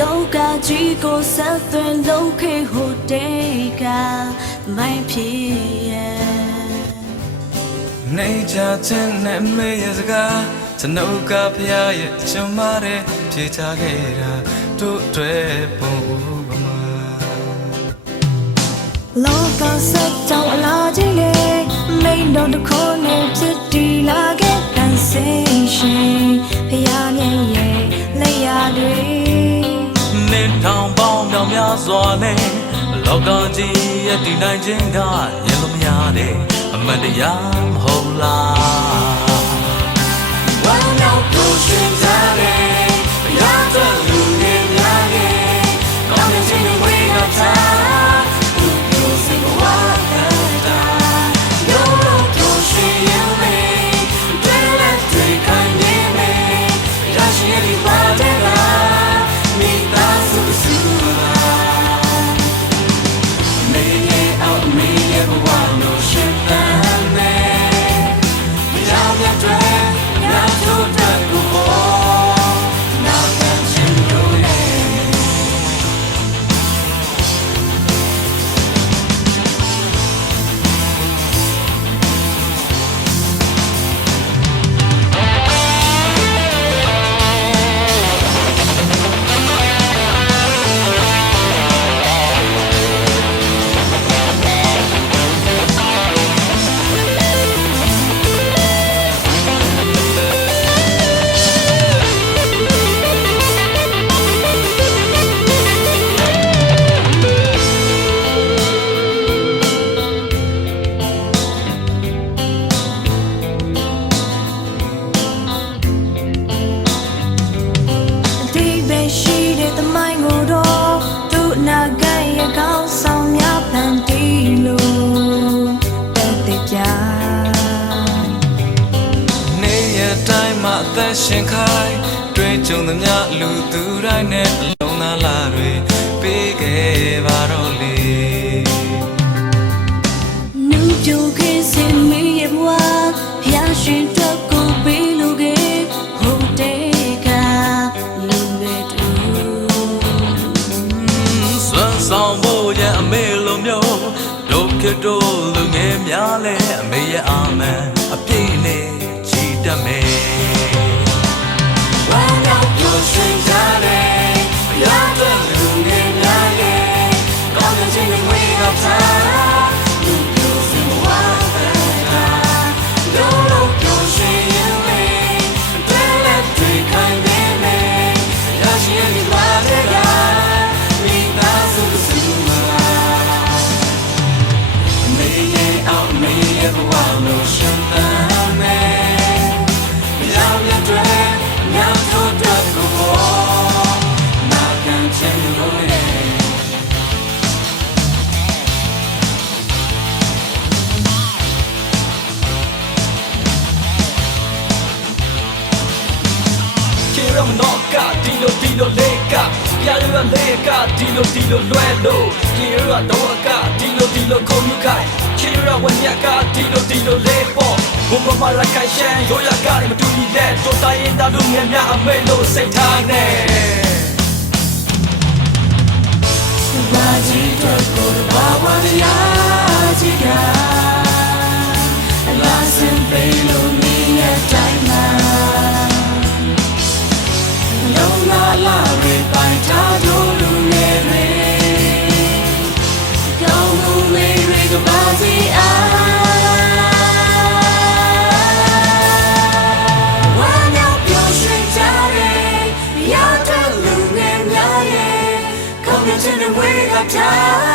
လောကကြီးကိုဆက်သွင်းလုံးခေဟိုတေကမိုင်းဖြစ်ရဲ့နေချခြင်းနဲ့မေးရစကားကျွန်ုပ်ကဖျားရဲ့ချွန်မာတဲ့ဖြေချခဲ့တာတို့တွေပုံဥပမာလောကဆက်ကြောင်အလားကြီးလေမိန်တော်တစ်ခုနဲ့ဖြစ်တီလာခဲ့ကန်စင်ရှင်ဖျားမြင်ရဲ့လက်ရတွေနေထောင်ပေါင်းမြောင်များစွာနဲ့လောကကြီးရဲ့ဒီနိုင်ခြင်းကညင်လို့မရတဲ့အမှန်တရားမဟုတ်လားဝမ်းနောက်တို့ရှင်ကြတယ်ရတဲ့လူတွေများရဲ့ကောင်းတဲ့ခြင်းတွေဝေးတော့တာသူတို့စိတ်ဝါဒတာတို့တို့ရှင်ရဲ့မေတွေလက်တွေခိုင်းနေမေရရှိရဒီပါတဲ့ရှင်ခိုင်တွေ့ကြုံသမျှလူသူတိုင်းနဲ့လုံသားလာတွေပေးခဲ့ပါတော့လေနူကြိုခေစင်မီရဲ့ဘဝဖျားရှင်တော့ကိုပေးလို့ကဟုတ်တဲ့ကလူတွေတူစွမ်းဆောင်ဖို့ရဲ့အမေလိုမျိုးဒုက္ခတို့လူငယ်များလဲအမေရဲ့အာမန်အပြည့်နဲ့ချီတတ်မယ်ရှင်ကြတယ်ရတဲ့လူတွေများရဲ့ကောင်းတဲ့ခြင်းတွေဝေးတော့တာလူတို့စင်ဝါတာတို့တို့ရှင်ရဲ့မေတဲ့လက်တွေခိုင်းနေမေရရှိရည်ပါတဲ့ကမိသားစုစုမှာမေရဲ့အောင်မေရဲ့ဘဝလို့ရှင်တမ်းမယ်ရောင်ရတဲ့ညတို့တော့ဒီလိုလေကပြရလေကဒီလိုလွယ်လို့ဒီရတော့ကဒီလိုခုံယူခိုင်ချီရဝညကဒီလိုလေပေါ့ဘုံမလာခိုင်ရှန်ရိုးရကမတူညီတဲ့တို့တိုင်းရင်သားတို့ငယ်များအမေလို့စိတ်ထားနေဘာကြီးတော့ကိုဘာဝတရားကြီးကလာစင်ပေးလို့မြင်ရတိုင်းမှာလုံးလာလာတွေပိုင်ထားတို့လူငယ်တွေကောင်းမှုလေးတွေကပါစီဝမ်းရောက်ပျော်ရွှင်ကြတယ်ရတဲ့လူငယ်များရဲ့ကောင်းတဲ့ခြင်းတွေဝေးကထား